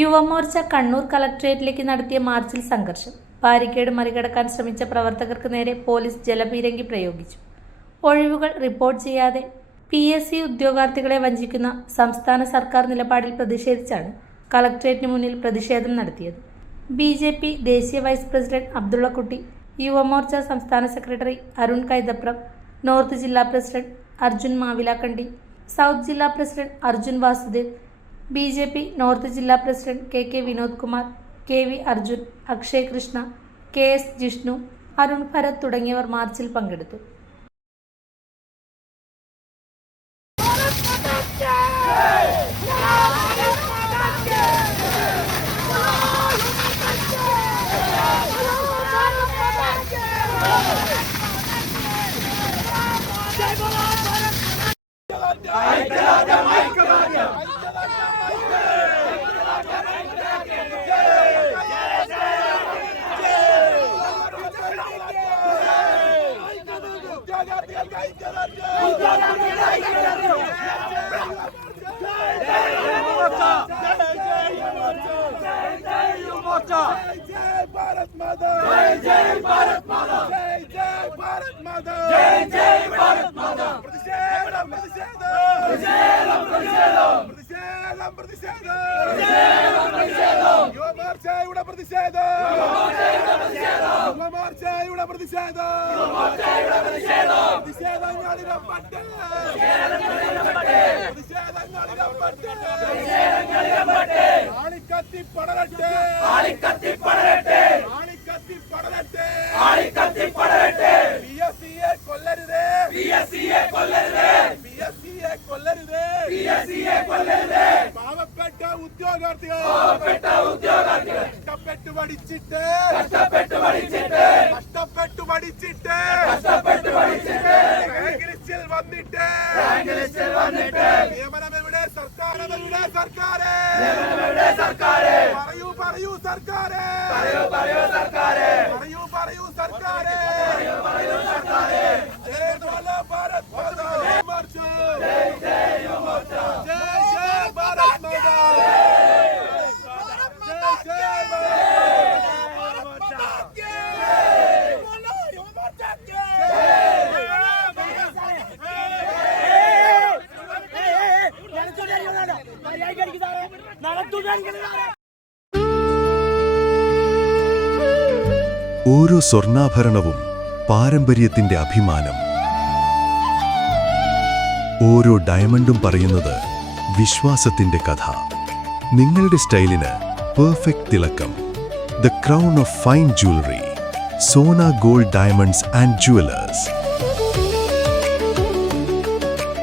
യുവമോർച്ച കണ്ണൂർ കളക്ടറേറ്റിലേക്ക് നടത്തിയ മാർച്ചിൽ സംഘർഷം. ബാരിക്കേഡ് മറികടക്കാൻ ശ്രമിച്ച പ്രവർത്തകർക്ക് നേരെ പോലീസ് ജലപീരങ്കി പ്രയോഗിച്ചു. ഒഴിവുകൾ റിപ്പോർട്ട് ചെയ്യാതെ PSC ഉദ്യോഗാർത്ഥികളെ വഞ്ചിക്കുന്ന സംസ്ഥാന സർക്കാർ നിലപാടിൽ പ്രതിഷേധിച്ചാണ് കളക്ടറേറ്റിന് മുന്നിൽ പ്രതിഷേധം നടത്തിയത്. BJP ദേശീയ വൈസ് പ്രസിഡന്റ് അബ്ദുള്ളക്കുട്ടി, യുവമോർച്ച സംസ്ഥാന സെക്രട്ടറി അരുൺ കൈതപ്രം, നോർത്ത് ജില്ലാ പ്രസിഡന്റ് അർജുൻ മാവിലാക്കണ്ടി, സൗത്ത് ജില്ലാ president Arjun Vasudev, BJP north ജില്ലാ president KK Vinod Kumar, KV Arjun, Akshay Krishna, KS Jishnu, Arun Bharat തുടങ്ങിയവർ മാർച്ചിൽ പങ്കെടുത്തു. भारत माता जय भारत माता जय भारत माता जय भारत माता प्रतिषेधम प्रतिषेधम प्रतिषेधम प्रतिषेधम प्रतिषेधम प्रतिषेधम യുവമോർച്ചയുടെ പ്രതിഷേധം യുവമോർച്ചയുടെ പ്രതിഷേധം പ്രതിഷേധങ്ങളിരമ്പട്ടെ പ്രതിഷേധങ്ങളിരമ്പട്ടെ ആളിക്കത്തി പടരട്ടെ ആളിക്കത്തി പടരട്ടെ ആളിക്കത്തി പടരട്ടെ ആളിക്കത്തി പടരട്ടെ PSCയെ കൊല്ലരുതേ PSCയെ കൊല്ലരുതേ PSCയെ കൊല്ലരുതേ PSCയെ കൊല്ലരുതേ പാവപ്പെട്ട ഉദ്യോഗാർത്ഥികൾ കഷ്ടപ്പെട്ടു പഠിച്ചിട്ട് റാങ്കിലിസ്റ്റിൽ വന്നിട്ട് നിയമനം എവിടെ സർക്കാരെ പറയൂ സർക്കാരെ ഭാരത് മാതാ മാർച്ച് ജയ് ഭാരത് മാതാ ഓരോ സ്വർണ്ണാഭരണവും പാരമ്പര്യത്തിന്റെ അഭിമാനം. ഓരോ ഡയമണ്ടും പറയുന്നത് വിശ്വാസത്തിന്റെ കഥ. നിങ്ങളുടെ സ്റ്റൈലിന് പെർഫെക്റ്റ് തിളക്കം. The crown of fine jewellery. Sona gold diamonds and jewellers.